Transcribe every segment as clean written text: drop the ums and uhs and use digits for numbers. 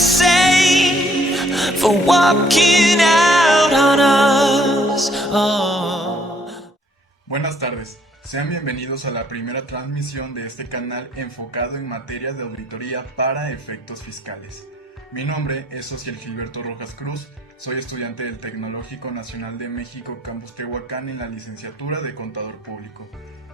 same for walking out on us. Oh. Buenas tardes, sean bienvenidos a la primera transmisión de este canal enfocado en materias de auditoría para efectos fiscales. Mi nombre es Social Gilberto Rojas Cruz, soy estudiante del Tecnológico Nacional de México Campus Tehuacán en la licenciatura de Contador Público.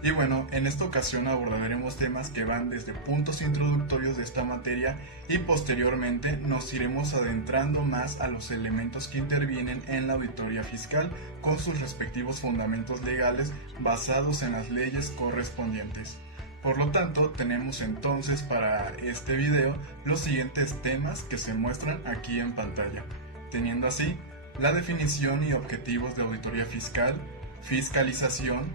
Y bueno, en esta ocasión abordaremos temas que van desde puntos introductorios de esta materia y posteriormente nos iremos adentrando más a los elementos que intervienen en la auditoría fiscal con sus respectivos fundamentos legales basados en las leyes correspondientes. Por lo tanto, tenemos entonces para este video los siguientes temas que se muestran aquí en pantalla, teniendo así la definición y objetivos de auditoría fiscal, fiscalización,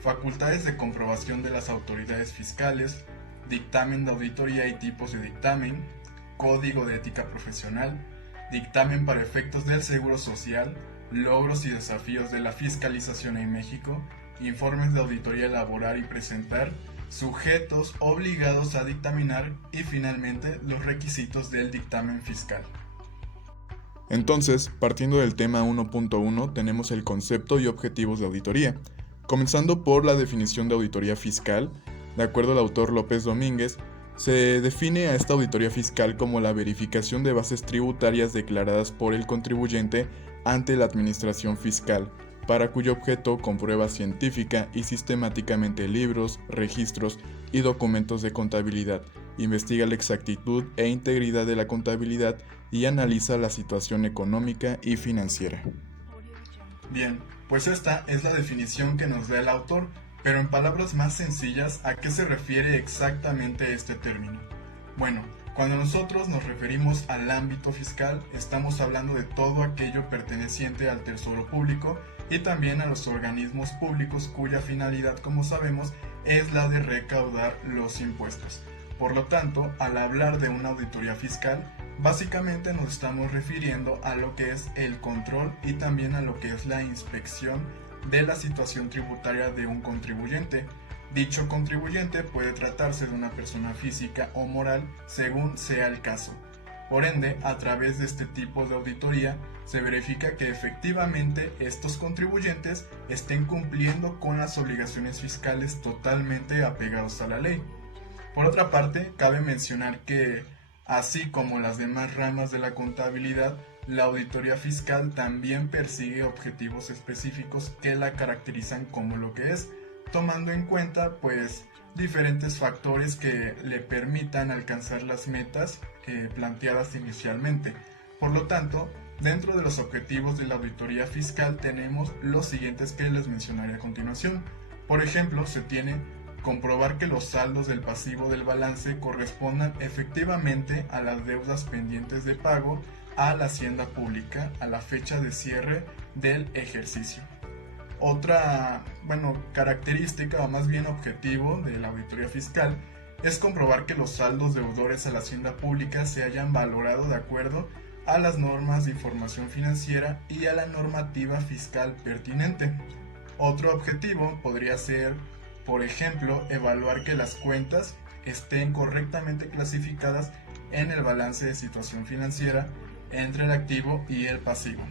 facultades de comprobación de las autoridades fiscales, dictamen de auditoría y tipos de dictamen, código de ética profesional, dictamen para efectos del seguro social, logros y desafíos de la fiscalización en México, informes de auditoría elaborar y presentar, sujetos obligados a dictaminar y finalmente los requisitos del dictamen fiscal. Entonces, partiendo del tema 1.1, tenemos el concepto y objetivos de auditoría. Comenzando por la definición de auditoría fiscal, de acuerdo al autor López Domínguez, se define a esta auditoría fiscal como la verificación de bases tributarias declaradas por el contribuyente ante la administración fiscal, para cuyo objeto comprueba científica y sistemáticamente libros, registros y documentos de contabilidad, investiga la exactitud e integridad de la contabilidad y analiza la situación económica y financiera. Bien, pues esta es la definición que nos da el autor, pero en palabras más sencillas, ¿a qué se refiere exactamente este término? Bueno, cuando nosotros nos referimos al ámbito fiscal, estamos hablando de todo aquello perteneciente al Tesoro Público y también a los organismos públicos cuya finalidad, como sabemos, es la de recaudar los impuestos. Por lo tanto, al hablar de una auditoría fiscal, básicamente nos estamos refiriendo a lo que es el control y también a lo que es la inspección de la situación tributaria de un contribuyente. Dicho contribuyente puede tratarse de una persona física o moral según sea el caso. Por ende, a través de este tipo de auditoría se verifica que efectivamente estos contribuyentes estén cumpliendo con las obligaciones fiscales totalmente apegados a la ley. Por otra parte, cabe mencionar que, así como las demás ramas de la contabilidad, la auditoría fiscal también persigue objetivos específicos que la caracterizan como lo que es, tomando en cuenta diferentes factores que le permitan alcanzar las metas planteadas inicialmente. Por lo tanto, dentro de los objetivos de la auditoría fiscal tenemos los siguientes que les mencionaré a continuación. Por ejemplo, se tiene comprobar que los saldos del pasivo del balance correspondan efectivamente a las deudas pendientes de pago a la hacienda pública a la fecha de cierre del ejercicio. Otra característica o más bien objetivo de la auditoría fiscal es comprobar que los saldos deudores a la hacienda pública se hayan valorado de acuerdo a las normas de información financiera y a la normativa fiscal pertinente. Otro objetivo podría ser, por ejemplo, evaluar que las cuentas estén correctamente clasificadas en el balance de situación financiera entre el activo y el pasivo.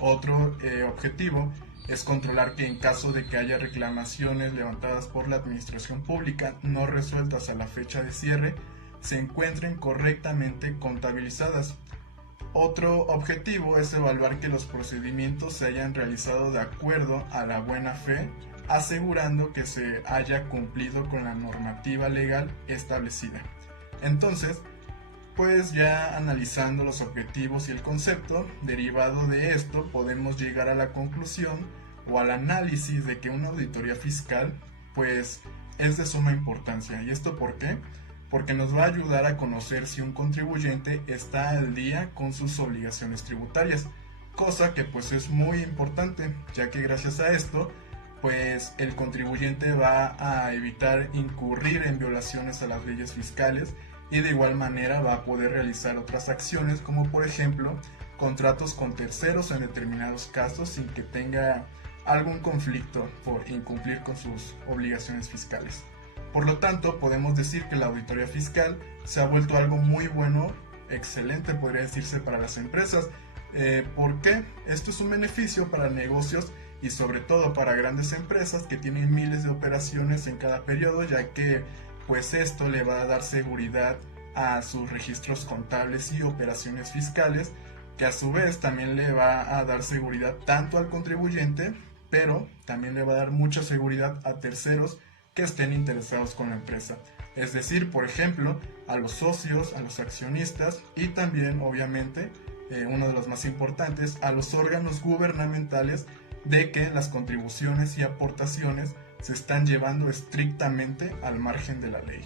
Otro objetivo es controlar que en caso de que haya reclamaciones levantadas por la administración pública no resueltas a la fecha de cierre, se encuentren correctamente contabilizadas. Otro objetivo es evaluar que los procedimientos se hayan realizado de acuerdo a la buena fe, asegurando que se haya cumplido con la normativa legal establecida. Entonces, ya analizando los objetivos y el concepto, derivado de esto podemos llegar a la conclusión o al análisis de que una auditoría fiscal es de suma importancia. ¿Y esto por qué? Porque nos va a ayudar a conocer si un contribuyente está al día con sus obligaciones tributarias, cosa que es muy importante, ya que gracias a esto el contribuyente va a evitar incurrir en violaciones a las leyes fiscales y de igual manera va a poder realizar otras acciones como por ejemplo contratos con terceros en determinados casos sin que tenga algún conflicto por incumplir con sus obligaciones fiscales. Por lo tanto, podemos decir que la auditoría fiscal se ha vuelto algo muy bueno excelente, podría decirse, para las empresas. ¿Por qué? Esto es un beneficio para negocios y sobre todo para grandes empresas que tienen miles de operaciones en cada periodo, ya que pues esto le va a dar seguridad a sus registros contables y operaciones fiscales, que a su vez también le va a dar seguridad tanto al contribuyente, pero también le va a dar mucha seguridad a terceros que estén interesados con la empresa. Es decir, por ejemplo, a los socios, a los accionistas y también, obviamente, uno de los más importantes, a los órganos gubernamentales, de que las contribuciones y aportaciones se están llevando estrictamente al margen de la ley.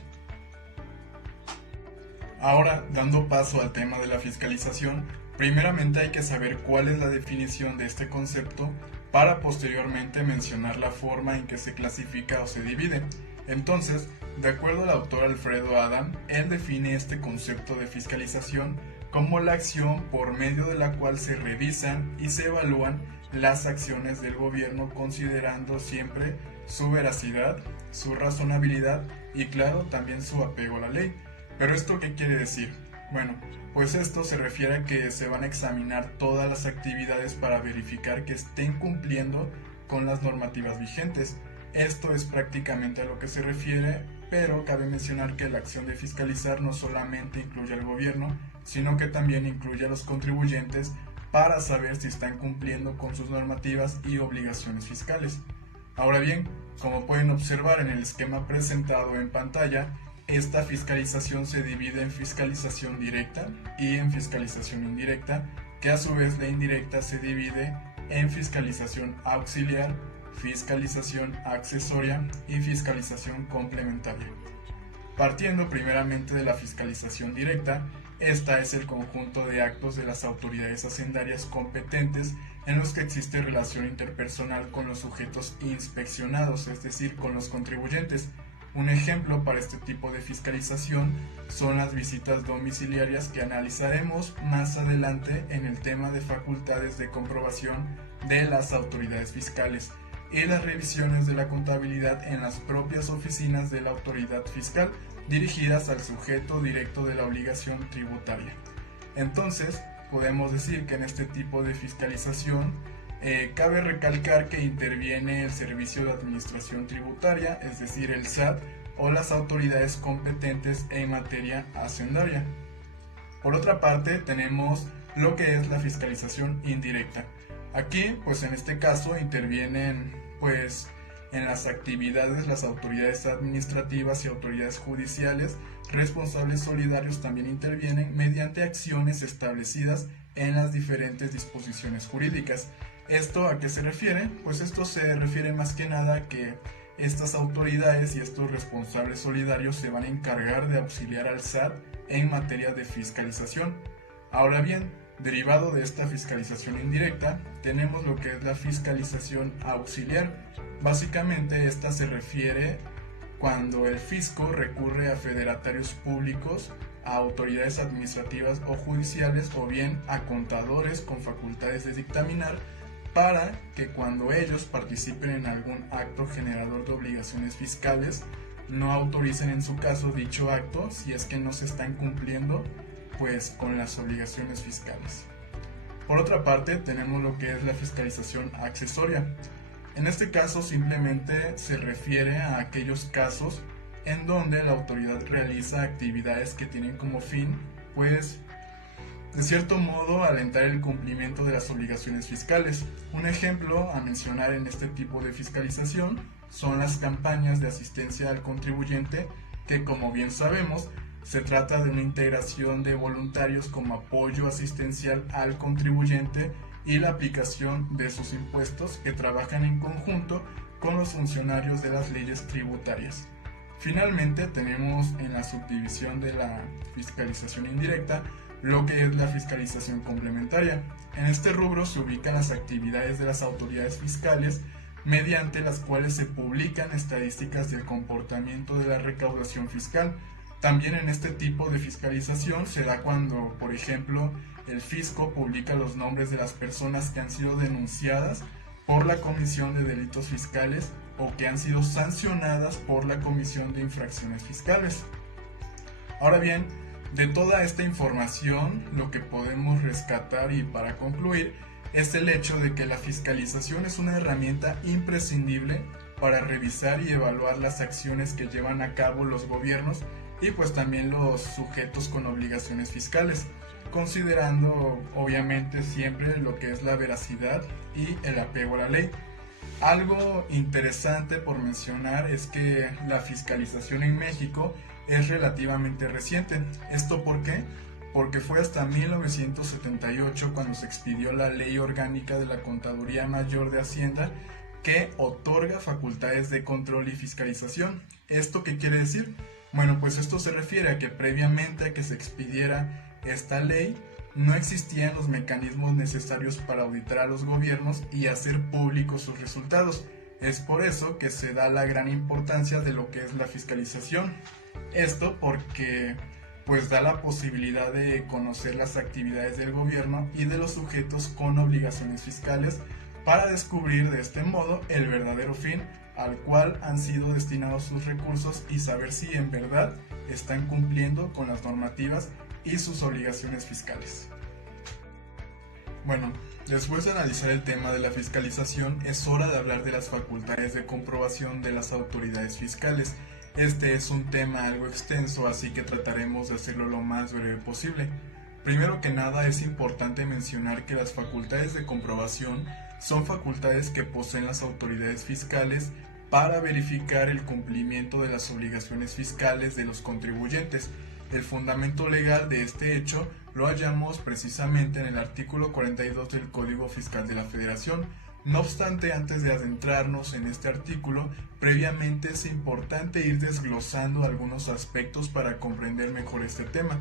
Ahora, dando paso al tema de la fiscalización, primeramente hay que saber cuál es la definición de este concepto para posteriormente mencionar la forma en que se clasifica o se divide. Entonces, de acuerdo al autor Alfredo Adam, él define este concepto de fiscalización como la acción por medio de la cual se revisan y se evalúan las acciones del gobierno, considerando siempre su veracidad, su razonabilidad y claro, también su apego a la ley. ¿Pero esto qué quiere decir? Bueno, pues esto se refiere a que se van a examinar todas las actividades para verificar que estén cumpliendo con las normativas vigentes. Esto es prácticamente a lo que se refiere, pero cabe mencionar que la acción de fiscalizar no solamente incluye al gobierno, sino que también incluye a los contribuyentes para saber si están cumpliendo con sus normativas y obligaciones fiscales. Ahora bien, como pueden observar en el esquema presentado en pantalla, esta fiscalización se divide en fiscalización directa y en fiscalización indirecta, que a su vez la indirecta se divide en fiscalización auxiliar, fiscalización accesoria y fiscalización complementaria. Partiendo primeramente de la fiscalización directa, esta es el conjunto de actos de las autoridades hacendarias competentes en los que existe relación interpersonal con los sujetos inspeccionados, es decir, con los contribuyentes. Un ejemplo para este tipo de fiscalización son las visitas domiciliarias que analizaremos más adelante en el tema de facultades de comprobación de las autoridades fiscales y las revisiones de la contabilidad en las propias oficinas de la autoridad fiscal dirigidas al sujeto directo de la obligación tributaria. Entonces, podemos decir que en este tipo de fiscalización cabe recalcar que interviene el Servicio de Administración Tributaria, es decir, el SAT, o las autoridades competentes en materia hacendaria. Por otra parte, tenemos lo que es la fiscalización indirecta. Aquí, pues en este caso, intervienen en las actividades las autoridades administrativas y autoridades judiciales, responsables solidarios también intervienen mediante acciones establecidas en las diferentes disposiciones jurídicas. ¿Esto a qué se refiere? Pues esto se refiere más que nada a que estas autoridades y estos responsables solidarios se van a encargar de auxiliar al SAT en materia de fiscalización. Ahora bien, derivado de esta fiscalización indirecta, tenemos lo que es la fiscalización auxiliar. Básicamente esta se refiere cuando el fisco recurre a fedatarios públicos, a autoridades administrativas o judiciales o bien a contadores con facultades de dictaminar para que cuando ellos participen en algún acto generador de obligaciones fiscales no autoricen en su caso dicho acto si es que no se están cumpliendo con las obligaciones fiscales. Por otra parte, tenemos lo que es la fiscalización accesoria. En este caso simplemente se refiere a aquellos casos en donde la autoridad realiza actividades que tienen como fin, de cierto modo, alentar el cumplimiento de las obligaciones fiscales. Un ejemplo a mencionar en este tipo de fiscalización son las campañas de asistencia al contribuyente, que como bien sabemos, se trata de una integración de voluntarios como apoyo asistencial al contribuyente y la aplicación de sus impuestos que trabajan en conjunto con los funcionarios de las leyes tributarias. Finalmente tenemos en la subdivisión de la fiscalización indirecta lo que es la fiscalización complementaria. En este rubro se ubican las actividades de las autoridades fiscales mediante las cuales se publican estadísticas del comportamiento de la recaudación fiscal. También en este tipo de fiscalización se da cuando, por ejemplo, el fisco publica los nombres de las personas que han sido denunciadas por la comisión de delitos fiscales o que han sido sancionadas por la comisión de infracciones fiscales. Ahora bien, De toda esta información, lo que podemos rescatar y para concluir es el hecho de que la fiscalización es una herramienta imprescindible para revisar y evaluar las acciones que llevan a cabo los gobiernos y pues también los sujetos con obligaciones fiscales, considerando obviamente siempre lo que es la veracidad y el apego a la ley. Algo interesante por mencionar es que la fiscalización en México es relativamente reciente. ¿Esto por qué? Porque fue hasta 1978 cuando se expidió la Ley Orgánica de la Contaduría Mayor de Hacienda que otorga facultades de control y fiscalización. ¿Esto qué quiere decir? Bueno, pues esto se refiere a que previamente a que se expidiera esta ley, no existían los mecanismos necesarios para auditar a los gobiernos y hacer públicos sus resultados. Es por eso que se da la gran importancia de lo que es la fiscalización. Esto porque pues da la posibilidad de conocer las actividades del gobierno y de los sujetos con obligaciones fiscales para descubrir de este modo el verdadero fin al cual han sido destinados sus recursos y saber si en verdad están cumpliendo con las normativas y sus obligaciones fiscales. Bueno, después de analizar el tema de la fiscalización, es hora de hablar de las facultades de comprobación de las autoridades fiscales. Este es un tema algo extenso, así que trataremos de hacerlo lo más breve posible. Primero que nada, es importante mencionar que las facultades de comprobación son facultades que poseen las autoridades fiscales para verificar el cumplimiento de las obligaciones fiscales de los contribuyentes. El fundamento legal de este hecho lo hallamos precisamente en el artículo 42 del Código Fiscal de la Federación. No obstante, antes de adentrarnos en este artículo, previamente es importante ir desglosando algunos aspectos para comprender mejor este tema.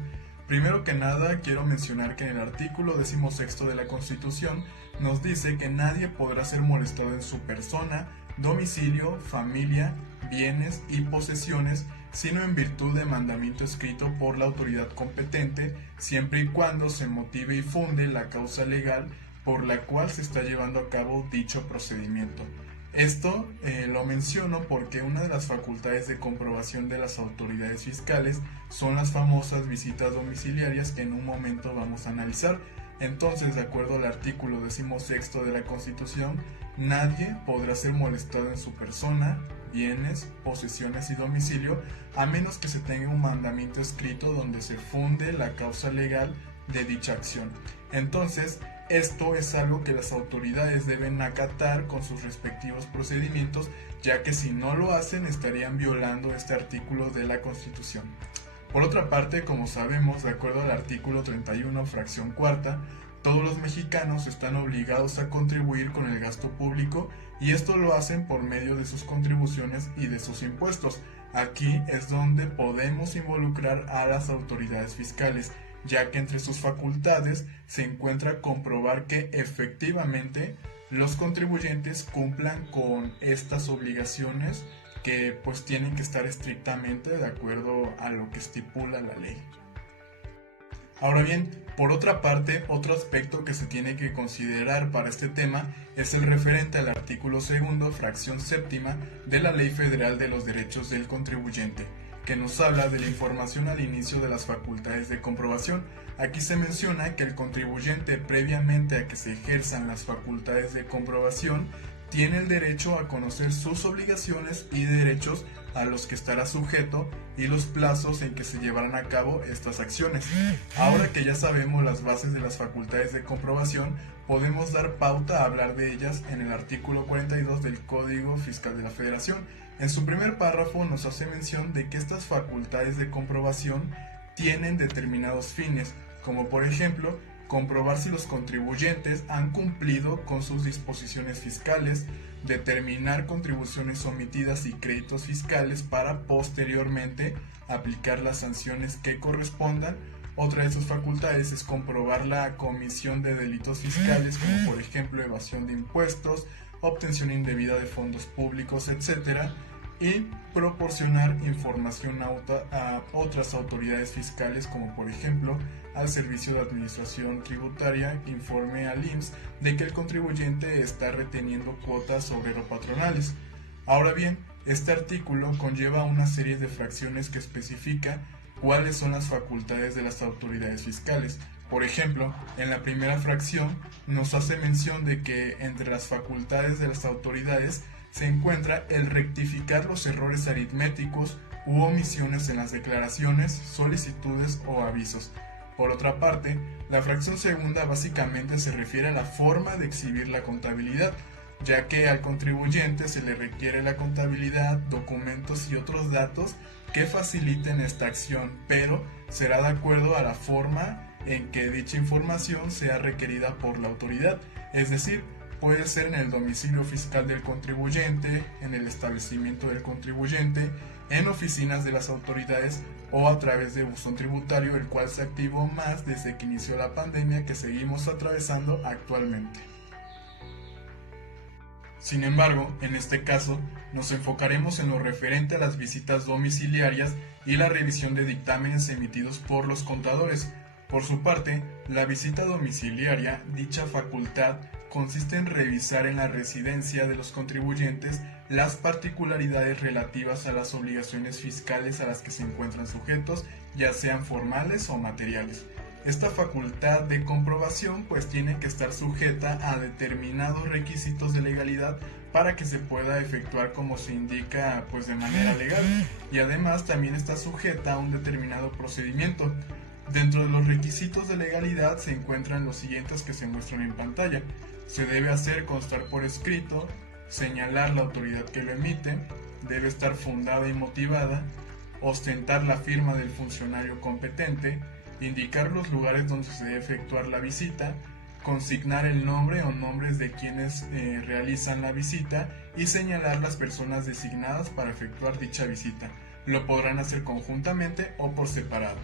Primero que nada, quiero mencionar que en el artículo 16 de la Constitución nos dice que nadie podrá ser molestado en su persona, domicilio, familia, bienes y posesiones, sino en virtud de mandamiento escrito por la autoridad competente, siempre y cuando se motive y funde la causa legal por la cual se está llevando a cabo dicho procedimiento. Esto lo menciono porque una de las facultades de comprobación de las autoridades fiscales son las famosas visitas domiciliarias que en un momento vamos a analizar. Entonces, de acuerdo al artículo 16 de la Constitución, nadie podrá ser molestado en su persona, bienes, posesiones y domicilio, a menos que se tenga un mandamiento escrito donde se funde la causa legal de dicha acción. Entonces, esto es algo que las autoridades deben acatar con sus respectivos procedimientos, ya que si no lo hacen estarían violando este artículo de la Constitución. Por otra parte, como sabemos, de acuerdo al artículo 31, fracción cuarta, todos los mexicanos están obligados a contribuir con el gasto público y esto lo hacen por medio de sus contribuciones y de sus impuestos. Aquí es donde podemos involucrar a las autoridades fiscales, ya que entre sus facultades se encuentra comprobar que efectivamente los contribuyentes cumplan con estas obligaciones que pues tienen que estar estrictamente de acuerdo a lo que estipula la ley. Ahora bien, por otra parte, otro aspecto que se tiene que considerar para este tema es el referente al artículo 2, fracción séptima de la Ley Federal de los Derechos del Contribuyente, que nos habla de la información al inicio de las facultades de comprobación. Aquí se menciona que el contribuyente, previamente a que se ejerzan las facultades de comprobación, tiene el derecho a conocer sus obligaciones y derechos a los que estará sujeto y los plazos en que se llevarán a cabo estas acciones. Ahora que ya sabemos las bases de las facultades de comprobación, podemos dar pauta a hablar de ellas en el artículo 42 del Código Fiscal de la Federación. En su primer párrafo nos hace mención de que estas facultades de comprobación tienen determinados fines, como por ejemplo, comprobar si los contribuyentes han cumplido con sus disposiciones fiscales, determinar contribuciones omitidas y créditos fiscales para posteriormente aplicar las sanciones que correspondan. Otra de sus facultades es comprobar la comisión de delitos fiscales, como por ejemplo evasión de impuestos, obtención indebida de fondos públicos, etc. Y proporcionar información a otras autoridades fiscales, como por ejemplo al Servicio de Administración Tributaria, que informe al IMSS de que el contribuyente está reteniendo cuotas obrero-patronales. Ahora bien, este artículo conlleva una serie de fracciones que especifica cuáles son las facultades de las autoridades fiscales. Por ejemplo, en la primera fracción nos hace mención de que entre las facultades de las autoridades se encuentra el rectificar los errores aritméticos u omisiones en las declaraciones, solicitudes o avisos. Por otra parte, la fracción segunda básicamente se refiere a la forma de exhibir la contabilidad, ya que al contribuyente se le requiere la contabilidad, documentos y otros datos que faciliten esta acción, pero será de acuerdo a la forma en que dicha información sea requerida por la autoridad, es decir, puede ser en el domicilio fiscal del contribuyente, en el establecimiento del contribuyente, en oficinas de las autoridades o a través de buzón tributario, el cual se activó más desde que inició la pandemia que seguimos atravesando actualmente. Sin embargo, en este caso, nos enfocaremos en lo referente a las visitas domiciliarias y la revisión de dictámenes emitidos por los contadores. Por su parte, la visita domiciliaria, dicha facultad, consiste en revisar en la residencia de los contribuyentes las particularidades relativas a las obligaciones fiscales a las que se encuentran sujetos, ya sean formales o materiales. Esta facultad de comprobación pues tiene que estar sujeta a determinados requisitos de legalidad para que se pueda efectuar como se indica pues de manera legal, y además también está sujeta a un determinado procedimiento. Dentro de los requisitos de legalidad se encuentran los siguientes que se muestran en pantalla. Se debe hacer constar por escrito, señalar la autoridad que lo emite, debe estar fundada y motivada, ostentar la firma del funcionario competente, indicar los lugares donde se debe efectuar la visita, consignar el nombre o nombres de quienes realizan la visita y señalar las personas designadas para efectuar dicha visita. Lo podrán hacer conjuntamente o por separado.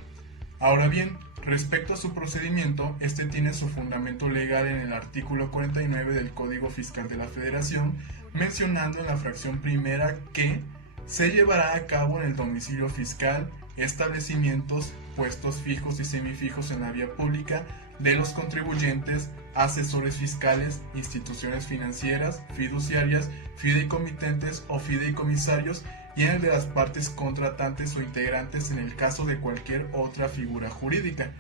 Ahora bien, respecto a su procedimiento, este tiene su fundamento legal en el artículo 49 del Código Fiscal de la Federación, mencionando en la fracción primera que se llevará a cabo en el domicilio fiscal, establecimientos, puestos fijos y semifijos en la vía pública de los contribuyentes, asesores fiscales, instituciones financieras, fiduciarias, fideicomitentes o fideicomisarios y en el de las partes contratantes o integrantes en el caso de cualquier otra figura jurídica.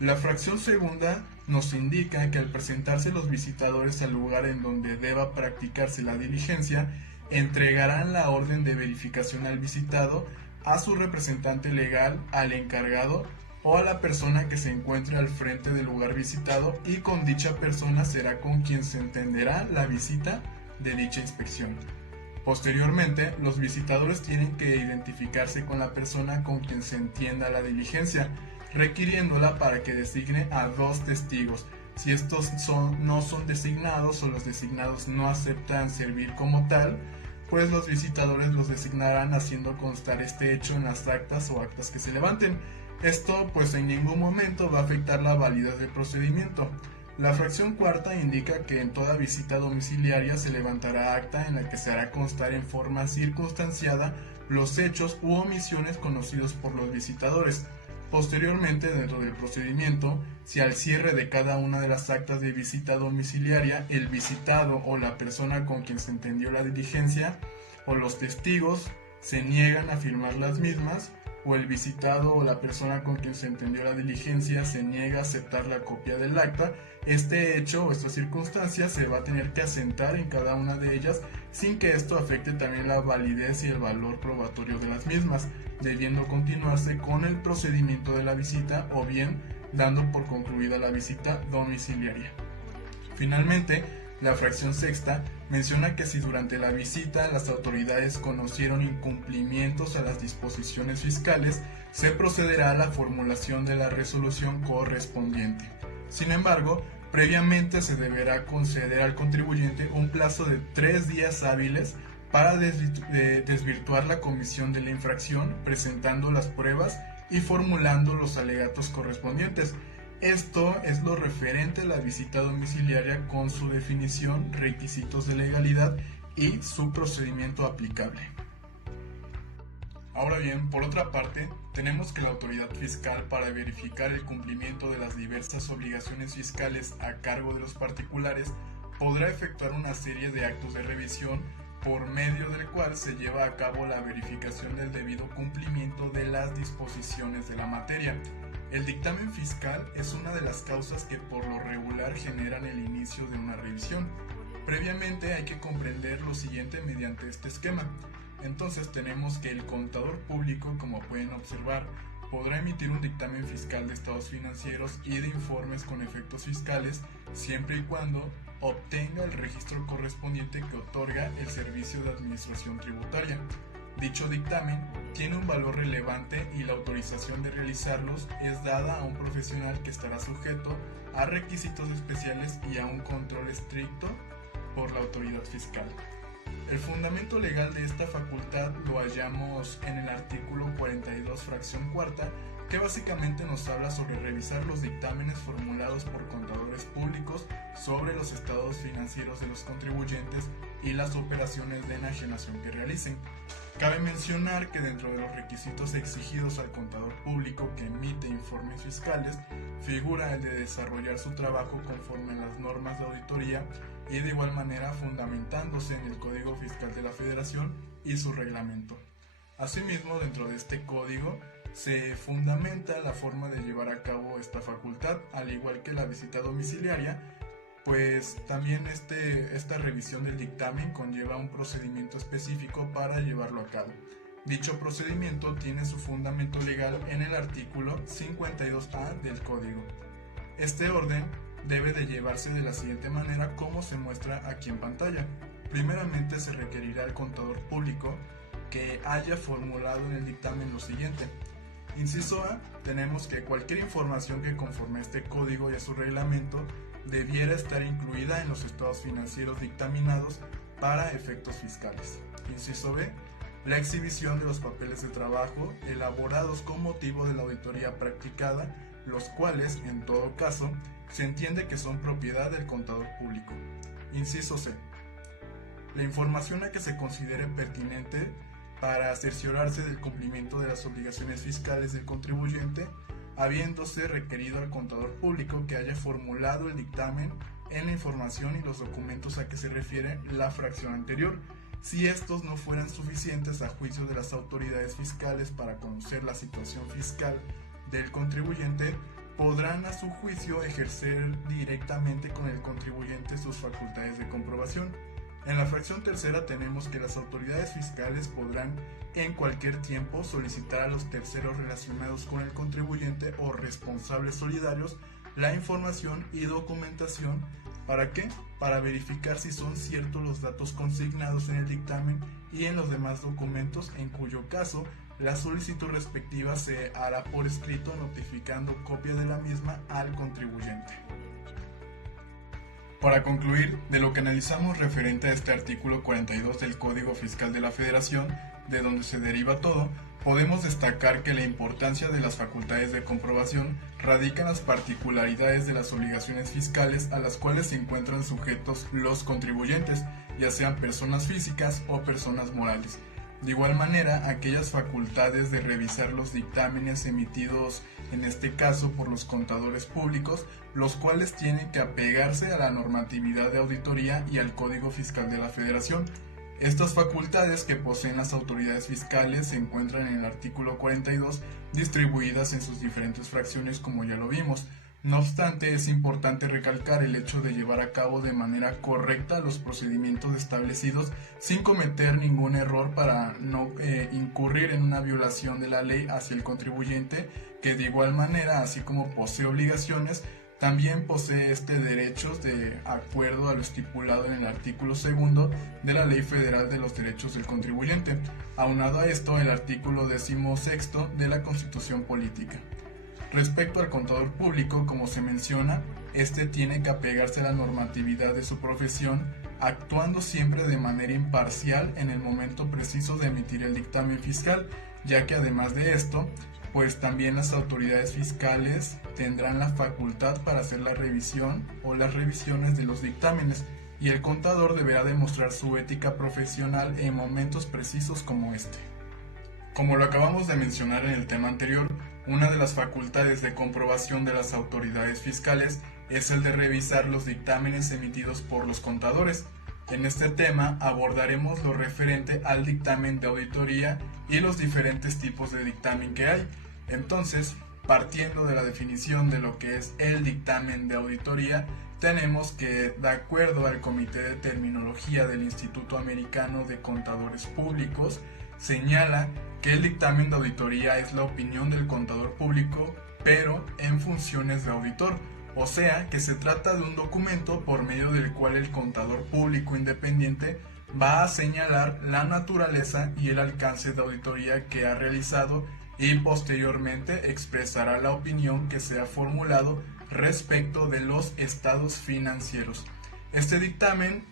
La fracción segunda nos indica que al presentarse los visitadores al lugar en donde deba practicarse la diligencia, entregarán la orden de verificación al visitado, a su representante legal, al encargado o a la persona que se encuentre al frente del lugar visitado, y con dicha persona será con quien se entenderá la visita de dicha inspección. Posteriormente, los visitadores tienen que identificarse con la persona con quien se entienda la diligencia, requiriéndola para que designe a 2 testigos. Si estos no son designados o los designados no aceptan servir como tal, pues los visitadores los designarán haciendo constar este hecho en las actas o actas que se levanten. Esto pues en ningún momento va a afectar la validez del procedimiento. La fracción cuarta indica que en toda visita domiciliaria se levantará acta en la que se hará constar en forma circunstanciada los hechos u omisiones conocidos por los visitadores. Posteriormente, dentro del procedimiento, si al cierre de cada una de las actas de visita domiciliaria el visitado o la persona con quien se entendió la diligencia o los testigos se niegan a firmar las mismas, o el visitado o la persona con quien se entendió la diligencia se niega a aceptar la copia del acta, este hecho o esta circunstancia se va a tener que asentar en cada una de ellas sin que esto afecte también la validez y el valor probatorio de las mismas, debiendo continuarse con el procedimiento de la visita o bien dando por concluida la visita domiciliaria. Finalmente, la fracción sexta menciona que si durante la visita las autoridades conocieron incumplimientos a las disposiciones fiscales, se procederá a la formulación de la resolución correspondiente. Sin embargo, previamente se deberá conceder al contribuyente un plazo de 3 días hábiles para desvirtuar la comisión de la infracción, presentando las pruebas y formulando los alegatos correspondientes. Esto es lo referente a la visita domiciliaria con su definición, requisitos de legalidad y su procedimiento aplicable. Ahora bien, por otra parte, tenemos que la autoridad fiscal, para verificar el cumplimiento de las diversas obligaciones fiscales a cargo de los particulares, podrá efectuar una serie de actos de revisión por medio del cual se lleva a cabo la verificación del debido cumplimiento de las disposiciones de la materia. El dictamen fiscal es una de las causas que por lo regular generan el inicio de una revisión. Previamente hay que comprender lo siguiente mediante este esquema. Entonces tenemos que el contador público, como pueden observar, podrá emitir un dictamen fiscal de estados financieros y de informes con efectos fiscales siempre y cuando obtenga el registro correspondiente que otorga el Servicio de Administración Tributaria. Dicho dictamen tiene un valor relevante y la autorización de realizarlos es dada a un profesional que estará sujeto a requisitos especiales y a un control estricto por la autoridad fiscal. El fundamento legal de esta facultad lo hallamos en el artículo 42, fracción cuarta, que básicamente nos habla sobre revisar los dictámenes formulados por contadores públicos sobre los estados financieros de los contribuyentes y las operaciones de enajenación que realicen. Cabe mencionar que dentro de los requisitos exigidos al contador público que emite informes fiscales figura el de desarrollar su trabajo conforme a las normas de auditoría y de igual manera fundamentándose en el Código Fiscal de la Federación y su reglamento. Asimismo, dentro de este código se fundamenta la forma de llevar a cabo esta facultad, al igual que la visita domiciliaria, pues también esta revisión del dictamen conlleva un procedimiento específico para llevarlo a cabo. Dicho procedimiento tiene su fundamento legal en el artículo 52A del Código. Este orden debe de llevarse de la siguiente manera como se muestra aquí en pantalla. Primeramente se requerirá al contador público que haya formulado en el dictamen lo siguiente. Inciso A, tenemos que cualquier información que conforme a este código y a su reglamento debiera estar incluida en los estados financieros dictaminados para efectos fiscales. Inciso B, la exhibición de los papeles de trabajo elaborados con motivo de la auditoría practicada, los cuales, en todo caso, se entiende que son propiedad del contador público. Inciso C, la información a que se considere pertinente para cerciorarse del cumplimiento de las obligaciones fiscales del contribuyente, habiéndose requerido al contador público que haya formulado el dictamen en la información y los documentos a que se refiere la fracción anterior. Si estos no fueran suficientes a juicio de las autoridades fiscales para conocer la situación fiscal del contribuyente, podrán a su juicio ejercer directamente con el contribuyente sus facultades de comprobación. En la fracción tercera tenemos que las autoridades fiscales podrán en cualquier tiempo solicitar a los terceros relacionados con el contribuyente o responsables solidarios la información y documentación. ¿Para qué? Para verificar si son ciertos los datos consignados en el dictamen y en los demás documentos, en cuyo caso la solicitud respectiva se hará por escrito notificando copia de la misma al contribuyente. Para concluir, de lo que analizamos referente a este artículo 42 del Código Fiscal de la Federación, de donde se deriva todo, podemos destacar que la importancia de las facultades de comprobación radica en las particularidades de las obligaciones fiscales a las cuales se encuentran sujetos los contribuyentes, ya sean personas físicas o personas morales. De igual manera, aquellas facultades de revisar los dictámenes emitidos, en este caso por los contadores públicos, los cuales tienen que apegarse a la normatividad de auditoría y al Código Fiscal de la Federación. Estas facultades que poseen las autoridades fiscales se encuentran en el artículo 42, distribuidas en sus diferentes fracciones como ya lo vimos. No obstante, es importante recalcar el hecho de llevar a cabo de manera correcta los procedimientos establecidos sin cometer ningún error para no incurrir en una violación de la ley hacia el contribuyente, que de igual manera, así como posee obligaciones, también posee derechos de acuerdo a lo estipulado en el artículo 2 de la Ley Federal de los Derechos del Contribuyente. Aunado a esto, el artículo 16 de la Constitución Política. Respecto al contador público, como se menciona, tiene que apegarse a la normatividad de su profesión, actuando siempre de manera imparcial en el momento preciso de emitir el dictamen fiscal, ya que además de esto, pues también las autoridades fiscales tendrán la facultad para hacer la revisión o las revisiones de los dictámenes, y el contador deberá demostrar su ética profesional en momentos precisos como este. Como lo acabamos de mencionar en el tema anterior, una de las facultades de comprobación de las autoridades fiscales es el de revisar los dictámenes emitidos por los contadores. En este tema abordaremos lo referente al dictamen de auditoría y los diferentes tipos de dictamen que hay. Entonces, partiendo de la definición de lo que es el dictamen de auditoría, tenemos que, de acuerdo al Comité de Terminología del Instituto Americano de Contadores Públicos, señala que el dictamen de auditoría es la opinión del contador público, pero en funciones de auditor. O sea, que se trata de un documento por medio del cual el contador público independiente va a señalar la naturaleza y el alcance de auditoría que ha realizado y posteriormente expresará la opinión que se ha formulado respecto de los estados financieros. Este dictamen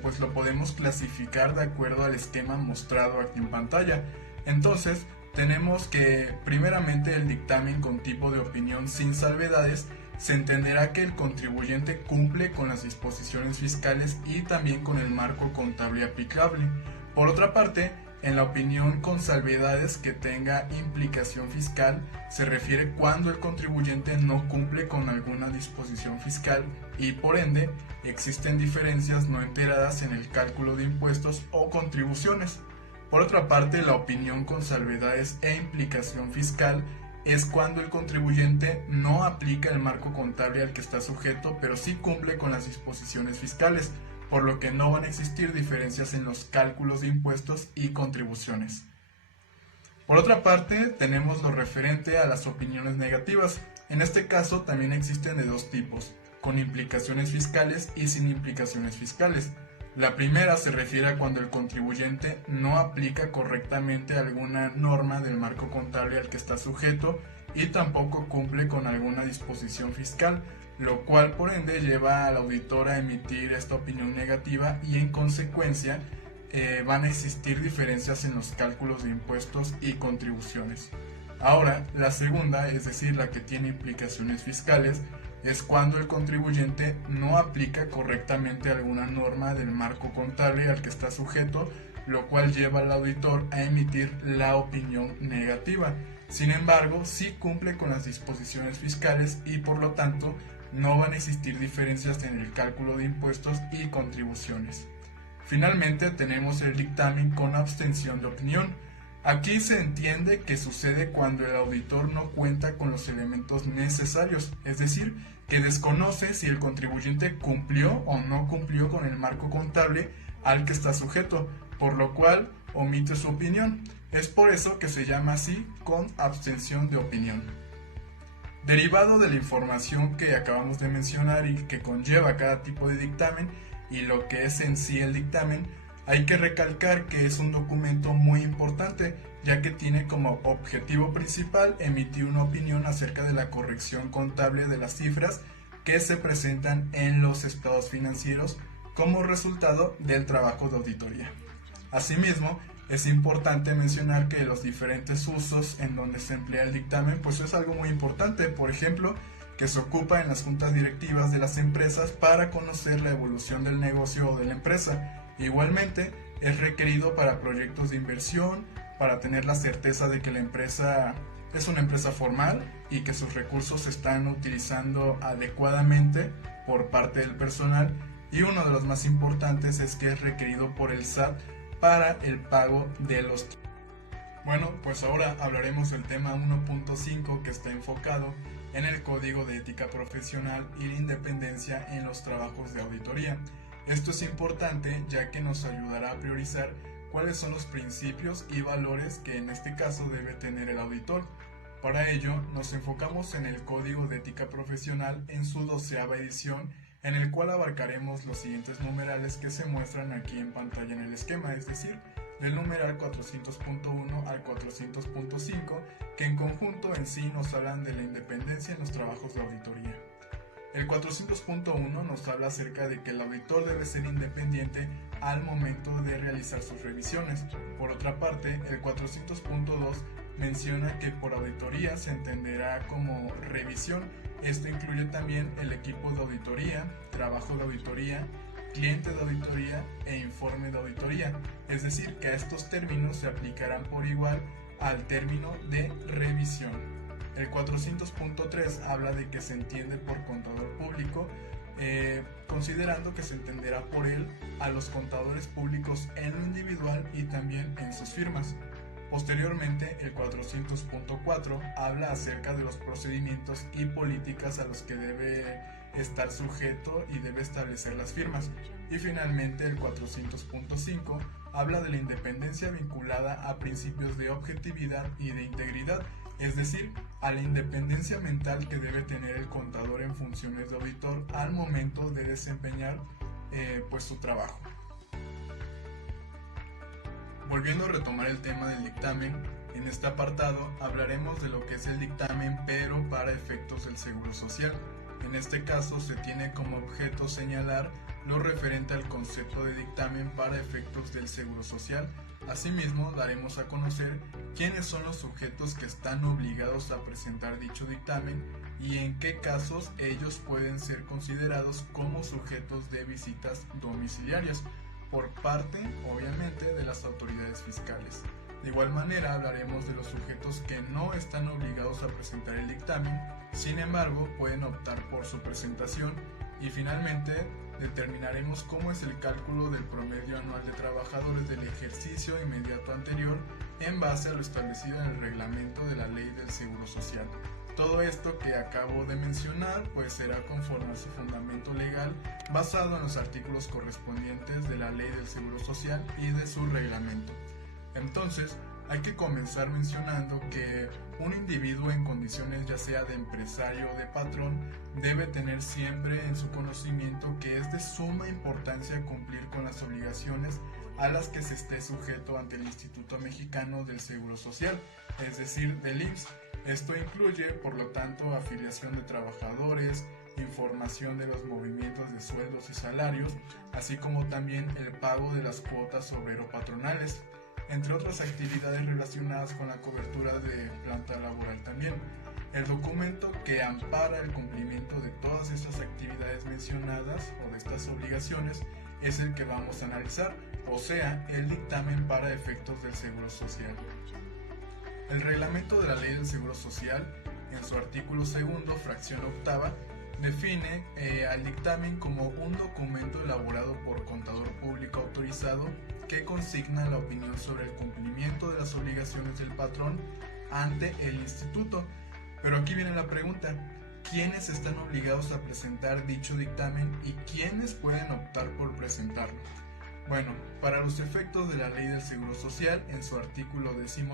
pues lo podemos clasificar de acuerdo al esquema mostrado aquí en pantalla. Entonces tenemos que primeramente el dictamen con tipo de opinión sin salvedades. Se entenderá que el contribuyente cumple con las disposiciones fiscales y también con el marco contable aplicable. Por otra parte, en la opinión con salvedades que tenga implicación fiscal, se refiere cuando el contribuyente no cumple con alguna disposición fiscal y por ende existen diferencias no enteradas en el cálculo de impuestos o contribuciones. Por otra parte, la opinión con salvedades e implicación fiscal es cuando el contribuyente no aplica el marco contable al que está sujeto, pero sí cumple con las disposiciones fiscales, por lo que no van a existir diferencias en los cálculos de impuestos y contribuciones. Por otra parte, tenemos lo referente a las opiniones negativas. En este caso también existen de dos tipos, con implicaciones fiscales y sin implicaciones fiscales. La primera se refiere a cuando el contribuyente no aplica correctamente alguna norma del marco contable al que está sujeto y tampoco cumple con alguna disposición fiscal, lo cual por ende lleva al auditor a emitir esta opinión negativa y en consecuencia van a existir diferencias en los cálculos de impuestos y contribuciones. Ahora, la segunda, es decir, la que tiene implicaciones fiscales, es cuando el contribuyente no aplica correctamente alguna norma del marco contable al que está sujeto, lo cual lleva al auditor a emitir la opinión negativa. Sin embargo, sí cumple con las disposiciones fiscales y por lo tanto no van a existir diferencias en el cálculo de impuestos y contribuciones. Finalmente tenemos el dictamen con abstención de opinión. Aquí se entiende que sucede cuando el auditor no cuenta con los elementos necesarios, es decir, que desconoce si el contribuyente cumplió o no cumplió con el marco contable al que está sujeto, por lo cual omite su opinión. Es por eso que se llama así con abstención de opinión. Derivado de la información que acabamos de mencionar y que conlleva cada tipo de dictamen y lo que es en sí el dictamen, hay que recalcar que es un documento muy importante, ya que tiene como objetivo principal emitir una opinión acerca de la corrección contable de las cifras que se presentan en los estados financieros como resultado del trabajo de auditoría. Asimismo, es importante mencionar que los diferentes usos en donde se emplea el dictamen pues es algo muy importante. Por ejemplo, que se ocupa en las juntas directivas de las empresas para conocer la evolución del negocio o de la empresa. Igualmente, es requerido para proyectos de inversión, para tener la certeza de que la empresa es una empresa formal y que sus recursos se están utilizando adecuadamente por parte del personal. Y uno de los más importantes es que es requerido por el SAT para el pago de los... Bueno, pues ahora hablaremos del tema 1.5 que está enfocado en el Código de Ética Profesional y la independencia en los trabajos de auditoría. Esto es importante ya que nos ayudará a priorizar cuáles son los principios y valores que en este caso debe tener el auditor. Para ello, nos enfocamos en el Código de Ética Profesional en su 12ª edición, en el cual abarcaremos los siguientes numerales que se muestran aquí en pantalla en el esquema, es decir, del numeral 400.1 al 400.5, que en conjunto en sí nos hablan de la independencia en los trabajos de auditoría. El 400.1 nos habla acerca de que el auditor debe ser independiente al momento de realizar sus revisiones. Por otra parte, el 400.2 menciona que por auditoría se entenderá como revisión. Esto incluye también el equipo de auditoría, trabajo de auditoría, cliente de auditoría e informe de auditoría. Es decir, que a estos términos se aplicarán por igual al término de revisión. El 400.3 habla de que se entiende por contador público considerando que se entenderá por él a los contadores públicos en lo individual y también en sus firmas. Posteriormente, el 400.4 habla acerca de los procedimientos y políticas a los que debe estar sujeto y debe establecer las firmas. Y finalmente, el 400.5 habla de la independencia vinculada a principios de objetividad y de integridad, es decir, a la independencia mental que debe tener el contador en funciones de auditor al momento de desempeñar pues su trabajo. Volviendo a retomar el tema del dictamen, en este apartado hablaremos de lo que es el dictamen pero para efectos del Seguro Social. En este caso se tiene como objeto señalar lo referente al concepto de dictamen para efectos del Seguro Social. Asimismo, daremos a conocer quiénes son los sujetos que están obligados a presentar dicho dictamen y en qué casos ellos pueden ser considerados como sujetos de visitas domiciliarias por parte, obviamente, de las autoridades fiscales. De igual manera, hablaremos de los sujetos que no están obligados a presentar el dictamen, sin embargo, pueden optar por su presentación y finalmente determinaremos cómo es el cálculo del promedio anual de trabajadores del ejercicio inmediato anterior en base a lo establecido en el reglamento de la Ley del Seguro Social. Todo esto que acabo de mencionar pues será conforme a su fundamento legal basado en los artículos correspondientes de la Ley del Seguro Social y de su reglamento. Entonces, hay que comenzar mencionando que un individuo en condiciones ya sea de empresario o de patrón debe tener siempre en su conocimiento que es de suma importancia cumplir con las obligaciones a las que se esté sujeto ante el Instituto Mexicano del Seguro Social, es decir, del IMSS. Esto incluye, por lo tanto, afiliación de trabajadores, información de los movimientos de sueldos y salarios, así como también el pago de las cuotas obrero-patronales, entre otras actividades relacionadas con la cobertura de planta laboral también. El documento que ampara el cumplimiento de todas estas actividades mencionadas o de estas obligaciones es el que vamos a analizar, o sea, el dictamen para efectos del Seguro Social. El reglamento de la Ley del Seguro Social, en su artículo 2, fracción 8, define al dictamen como un documento elaborado por contador público autorizado que consigna la opinión sobre el cumplimiento de las obligaciones del patrón ante el instituto. Pero aquí viene la pregunta, ¿quiénes están obligados a presentar dicho dictamen y quiénes pueden optar por presentarlo? Bueno, para los efectos de la Ley del Seguro Social, en su artículo 16,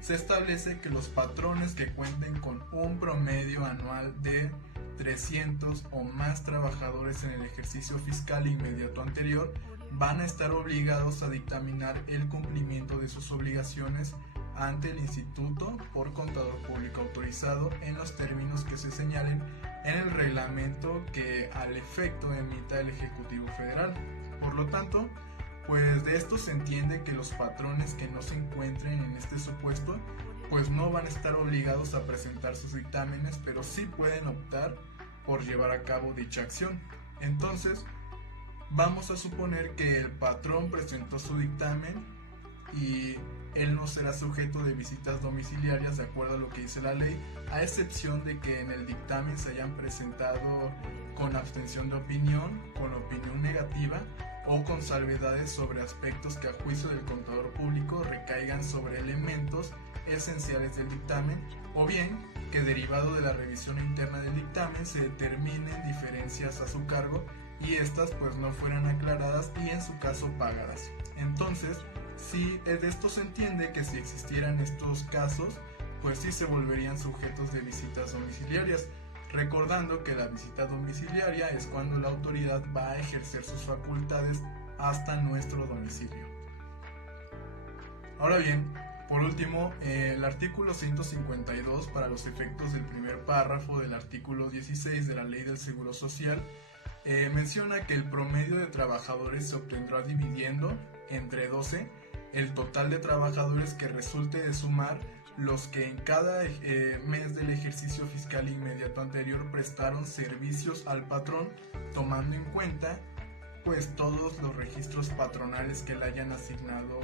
se establece que los patrones que cuenten con un promedio anual de 300 o más trabajadores en el ejercicio fiscal inmediato anterior van a estar obligados a dictaminar el cumplimiento de sus obligaciones ante el instituto por contador público autorizado en los términos que se señalen en el reglamento que al efecto emita el Ejecutivo Federal. Por lo tanto, pues de esto se entiende que los patrones que no se encuentren en este supuesto pues no van a estar obligados a presentar sus dictámenes, pero sí pueden optar por llevar a cabo dicha acción. Entonces, vamos a suponer que el patrón presentó su dictamen y él no será sujeto de visitas domiciliarias de acuerdo a lo que dice la ley, a excepción de que en el dictamen se hayan presentado con abstención de opinión, con opinión negativa o con salvedades sobre aspectos que a juicio del contador público recaigan sobre elementos esenciales del dictamen, o bien que derivado de la revisión interna del dictamen se determinen diferencias a su cargo y estas pues no fueran aclaradas y en su caso pagadas. Entonces, si de esto se entiende que si existieran estos casos, pues sí se volverían sujetos de visitas domiciliarias, recordando que la visita domiciliaria es cuando la autoridad va a ejercer sus facultades hasta nuestro domicilio. Ahora bien, por último, el artículo 152 para los efectos del primer párrafo del artículo 16 de la Ley del Seguro Social menciona que el promedio de trabajadores se obtendrá dividiendo entre 12 el total de trabajadores que resulte de sumar los que en cada mes del ejercicio fiscal inmediato anterior prestaron servicios al patrón, tomando en cuenta pues todos los registros patronales que le hayan asignado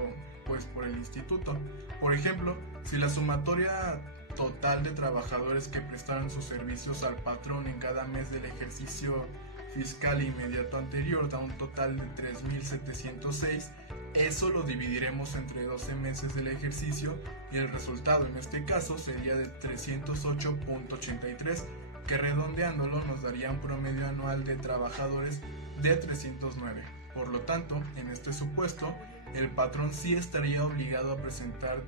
pues por el instituto. Por ejemplo, si la sumatoria total de trabajadores que prestaron sus servicios al patrón en cada mes del ejercicio fiscal inmediato anterior da un total de 3.706, eso lo dividiremos entre 12 meses del ejercicio y el resultado en este caso sería de 308.83, que redondeándolo nos daría un promedio anual de trabajadores de 309. Por lo tanto, en este supuesto, el patrón sí estaría obligado a presentar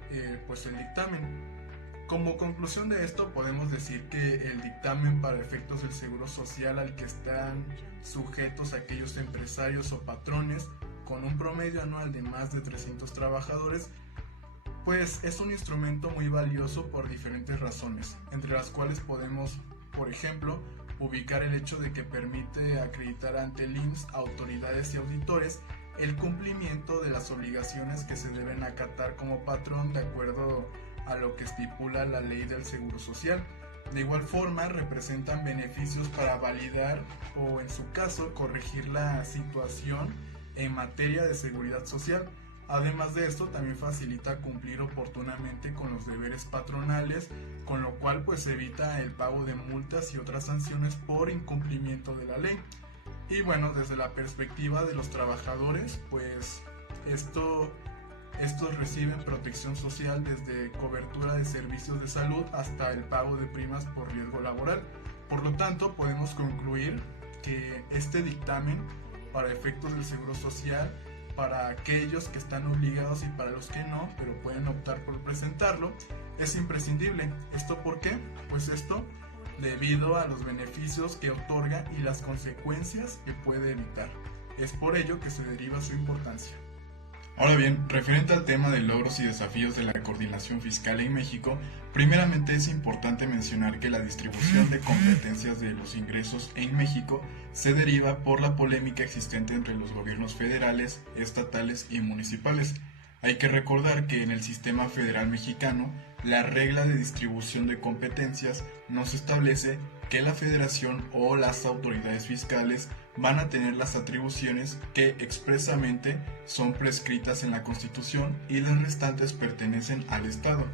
pues el dictamen. Como conclusión de esto, podemos decir que el dictamen para efectos del seguro social al que están sujetos aquellos empresarios o patrones con un promedio anual de más de 300 trabajadores, pues es un instrumento muy valioso por diferentes razones, entre las cuales podemos, por ejemplo, ubicar el hecho de que permite acreditar ante el IMSS a autoridades y auditores el cumplimiento de las obligaciones que se deben acatar como patrón de acuerdo a lo que estipula la ley del Seguro Social. De igual forma, representan beneficios para validar o, en su caso, corregir la situación en materia de seguridad social. Además de esto, también facilita cumplir oportunamente con los deberes patronales, con lo cual pues evita el pago de multas y otras sanciones por incumplimiento de la ley. Y bueno, desde la perspectiva de los trabajadores, pues estos reciben protección social desde cobertura de servicios de salud hasta el pago de primas por riesgo laboral. Por lo tanto, podemos concluir que este dictamen, para efectos del Seguro Social, para aquellos que están obligados y para los que no, pero pueden optar por presentarlo, es imprescindible. ¿Esto por qué? Pues esto debido a los beneficios que otorga y las consecuencias que puede evitar. Es por ello que se deriva su importancia. Ahora bien, referente al tema de logros y desafíos de la coordinación fiscal en México, primeramente es importante mencionar que la distribución de competencias de los ingresos en México se deriva por la polémica existente entre los gobiernos federales, estatales y municipales. Hay que recordar que en el sistema federal mexicano, la regla de distribución de competencias nos establece que la federación o las autoridades fiscales van a tener las atribuciones que expresamente son prescritas en la Constitución y las restantes pertenecen al Estado.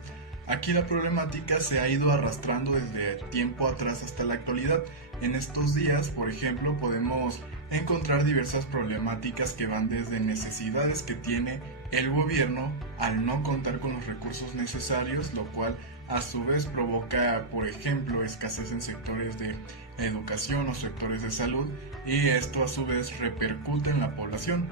Aquí la problemática se ha ido arrastrando desde tiempo atrás hasta la actualidad. En estos días, por ejemplo, podemos encontrar diversas problemáticas que van desde necesidades que tiene el gobierno al no contar con los recursos necesarios, lo cual a su vez provoca, por ejemplo, escasez en sectores de educación o sectores de salud, y esto a su vez repercute en la población.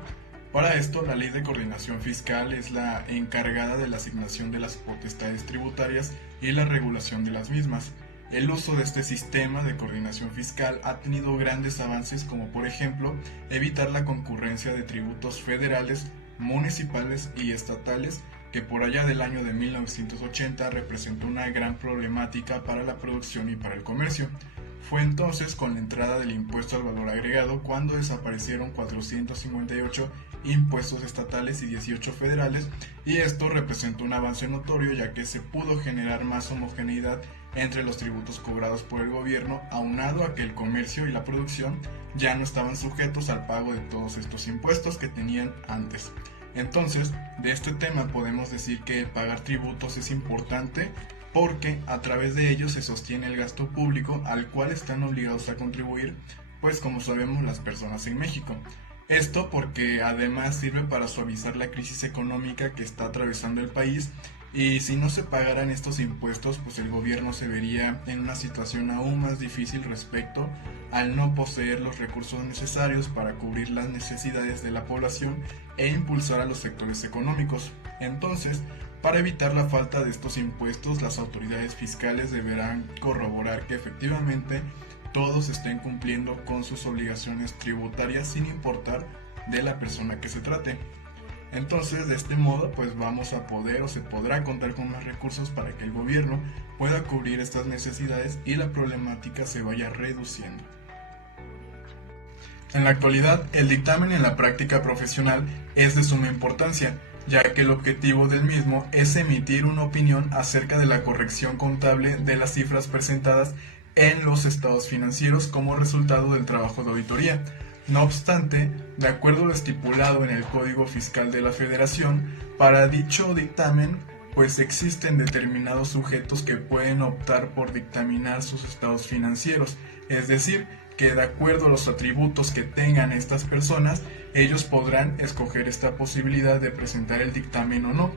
Para esto, la Ley de Coordinación Fiscal es la encargada de la asignación de las potestades tributarias y la regulación de las mismas. El uso de este sistema de coordinación fiscal ha tenido grandes avances, como por ejemplo evitar la concurrencia de tributos federales, municipales y estatales, que por allá del año de 1980 representó una gran problemática para la producción y para el comercio. Fue entonces con la entrada del impuesto al valor agregado cuando desaparecieron 458 impuestos estatales y 18 federales, y esto representó un avance notorio, ya que se pudo generar más homogeneidad entre los tributos cobrados por el gobierno, aunado a que el comercio y la producción ya no estaban sujetos al pago de todos estos impuestos que tenían antes. Entonces, de este tema podemos decir que pagar tributos es importante porque a través de ellos se sostiene el gasto público al cual están obligados a contribuir, pues como sabemos, las personas en México. Esto porque además sirve para suavizar la crisis económica que está atravesando el país, y si no se pagaran estos impuestos, pues el gobierno se vería en una situación aún más difícil respecto al no poseer los recursos necesarios para cubrir las necesidades de la población e impulsar a los sectores económicos. Entonces, para evitar la falta de estos impuestos, las autoridades fiscales deberán corroborar que efectivamente todos estén cumpliendo con sus obligaciones tributarias sin importar de la persona que se trate. Entonces, de este modo, pues vamos a poder o se podrá contar con más recursos para que el gobierno pueda cubrir estas necesidades y la problemática se vaya reduciendo. En la actualidad, el dictamen en la práctica profesional es de suma importancia, ya que el objetivo del mismo es emitir una opinión acerca de la corrección contable de las cifras presentadas en los estados financieros como resultado del trabajo de auditoría. No obstante, de acuerdo a lo estipulado en el Código Fiscal de la Federación, para dicho dictamen, pues existen determinados sujetos que pueden optar por dictaminar sus estados financieros, es decir, que de acuerdo a los atributos que tengan estas personas, ellos podrán escoger esta posibilidad de presentar el dictamen o no.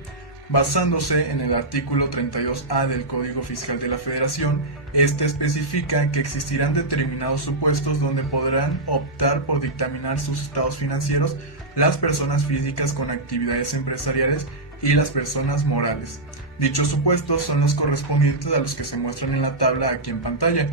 Basándose en el artículo 32A del Código Fiscal de la Federación, este especifica que existirán determinados supuestos donde podrán optar por dictaminar sus estados financieros las personas físicas con actividades empresariales y las personas morales. Dichos supuestos son los correspondientes a los que se muestran en la tabla aquí en pantalla.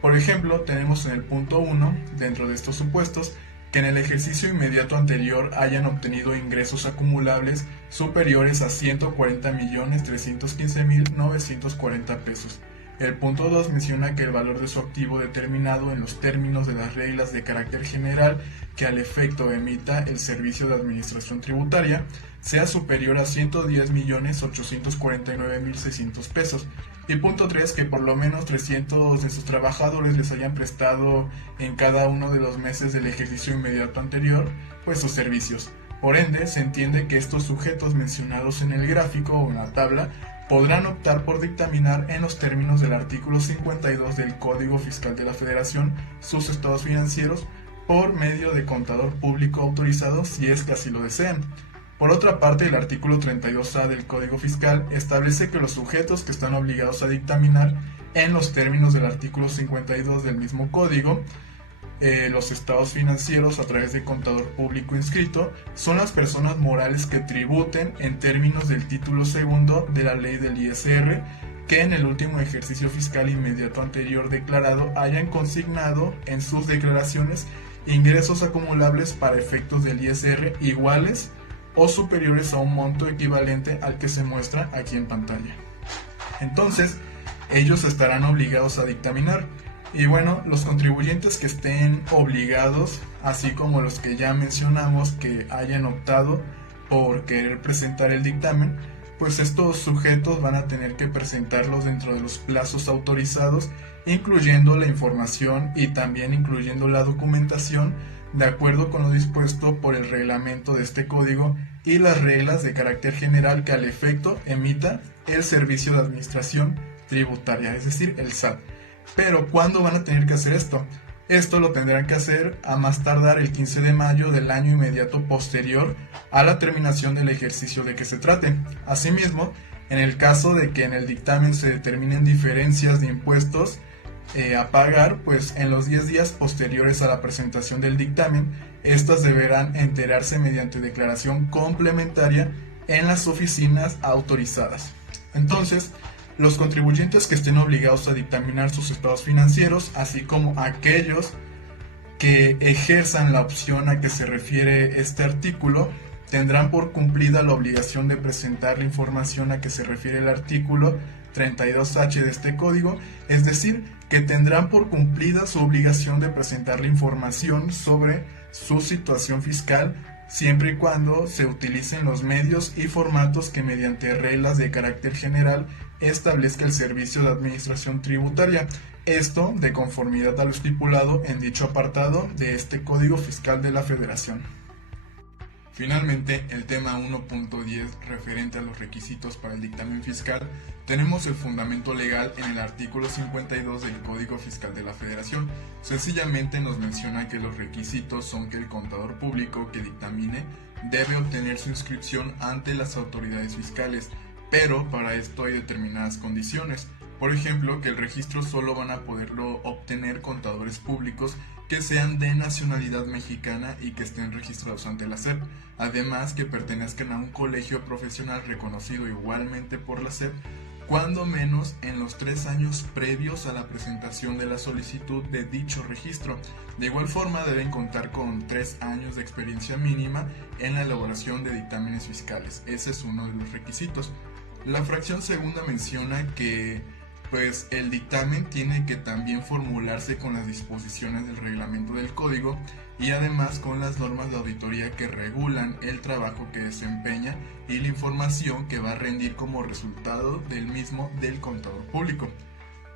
Por ejemplo, tenemos en el punto 1, dentro de estos supuestos, que en el ejercicio inmediato anterior hayan obtenido ingresos acumulables superiores a 140.315.940 pesos. El punto 2 menciona que el valor de su activo determinado en los términos de las reglas de carácter general que al efecto emita el Servicio de Administración Tributaria sea superior a 110.849.600 pesos. Y punto 3, que por lo menos 300 de sus trabajadores les hayan prestado en cada uno de los meses del ejercicio inmediato anterior, pues sus servicios. Por ende, se entiende que estos sujetos mencionados en el gráfico o en la tabla podrán optar por dictaminar en los términos del artículo 52 del Código Fiscal de la Federación sus estados financieros por medio de contador público autorizado si es que así lo desean. Por otra parte, el artículo 32A del Código Fiscal establece que los sujetos que están obligados a dictaminar en los términos del artículo 52 del mismo código los estados financieros a través de contador público inscrito son las personas morales que tributen en términos del título segundo de la ley del ISR que en el último ejercicio fiscal inmediato anterior declarado hayan consignado en sus declaraciones ingresos acumulables para efectos del ISR iguales o superiores a un monto equivalente al que se muestra aquí en pantalla. Entonces, ellos estarán obligados a dictaminar. Y bueno, los contribuyentes que estén obligados, así como los que ya mencionamos que hayan optado por querer presentar el dictamen, pues estos sujetos van a tener que presentarlos dentro de los plazos autorizados, incluyendo la información y también incluyendo la documentación de acuerdo con lo dispuesto por el reglamento de este código y las reglas de carácter general que al efecto emita el Servicio de Administración Tributaria, es decir, el SAT. Pero, ¿cuándo van a tener que hacer esto? Esto lo tendrán que hacer a más tardar el 15 de mayo del año inmediato posterior a la terminación del ejercicio de que se trate. Asimismo, en el caso de que en el dictamen se determinen diferencias de impuestos a pagar, pues en los 10 días posteriores a la presentación del dictamen, estas deberán enterarse mediante declaración complementaria en las oficinas autorizadas. Entonces, los contribuyentes que estén obligados a dictaminar sus estados financieros, así como aquellos que ejerzan la opción a que se refiere este artículo, tendrán por cumplida la obligación de presentar la información a que se refiere el artículo 32H de este código, es decir, que tendrán por cumplida su obligación de presentar la información sobre su situación fiscal siempre y cuando se utilicen los medios y formatos que mediante reglas de carácter general establezca el Servicio de Administración Tributaria, esto de conformidad a lo estipulado en dicho apartado de este Código Fiscal de la Federación. Finalmente, el tema 1.10 referente a los requisitos para el dictamen fiscal, tenemos el fundamento legal en el artículo 52 del Código Fiscal de la Federación. Sencillamente nos menciona que los requisitos son que el contador público que dictamine debe obtener su inscripción ante las autoridades fiscales, pero para esto hay determinadas condiciones. Por ejemplo, que el registro solo van a poderlo obtener contadores públicos que sean de nacionalidad mexicana y que estén registrados ante la SEP, además que pertenezcan a un colegio profesional reconocido igualmente por la SEP, cuando menos en los 3 años previos a la presentación de la solicitud de dicho registro. De igual forma deben contar con 3 años de experiencia mínima en la elaboración de dictámenes fiscales. Ese es uno de los requisitos. La fracción segunda menciona que pues el dictamen tiene que también formularse con las disposiciones del reglamento del código y además con las normas de auditoría que regulan el trabajo que desempeña y la información que va a rendir como resultado del mismo del contador público.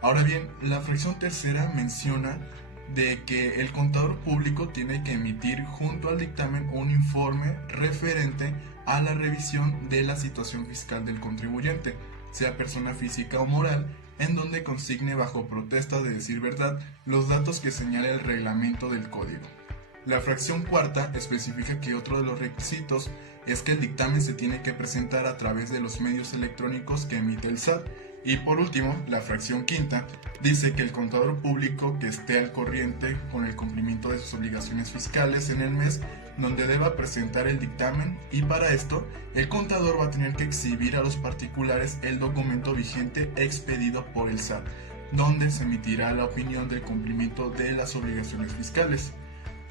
Ahora bien, la fracción tercera menciona de que el contador público tiene que emitir junto al dictamen un informe referente a la revisión de la situación fiscal del contribuyente, sea persona física o moral, en donde consigne bajo protesta de decir verdad los datos que señala el reglamento del código. La fracción cuarta especifica que otro de los requisitos es que el dictamen se tiene que presentar a través de los medios electrónicos que emite el SAT. Y por último, la fracción quinta dice que el contador público que esté al corriente con el cumplimiento de sus obligaciones fiscales en el mes donde deba presentar el dictamen, y para esto el contador va a tener que exhibir a los particulares el documento vigente expedido por el SAT, donde se emitirá la opinión del cumplimiento de las obligaciones fiscales.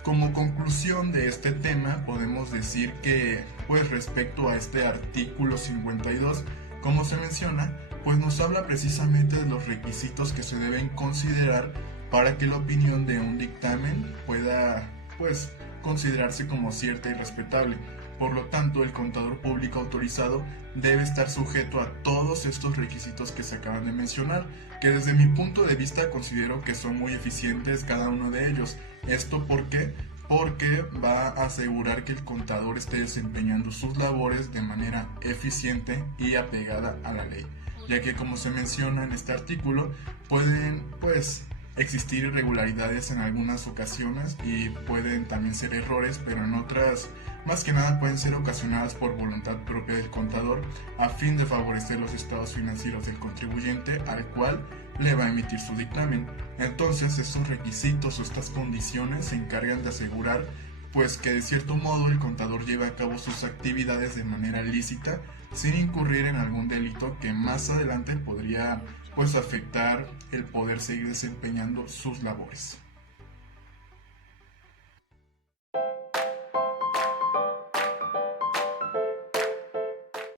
Como conclusión de este tema podemos decir que, pues respecto a este artículo 52, como se menciona, pues nos habla precisamente de los requisitos que se deben considerar para que la opinión de un dictamen pueda, pues, considerarse como cierta y respetable. Por lo tanto, el contador público autorizado debe estar sujeto a todos estos requisitos que se acaban de mencionar, que desde mi punto de vista considero que son muy eficientes cada uno de ellos. ¿Esto por qué? Porque va a asegurar que el contador esté desempeñando sus labores de manera eficiente y apegada a la ley, ya que, como se menciona en este artículo, pueden existir irregularidades en algunas ocasiones y pueden también ser errores, pero en otras más que nada pueden ser ocasionadas por voluntad propia del contador a fin de favorecer los estados financieros del contribuyente al cual le va a emitir su dictamen. Entonces, estos requisitos o estas condiciones se encargan de asegurar pues que de cierto modo el contador lleve a cabo sus actividades de manera lícita sin incurrir en algún delito que más adelante podría pues afectar el poder seguir desempeñando sus labores.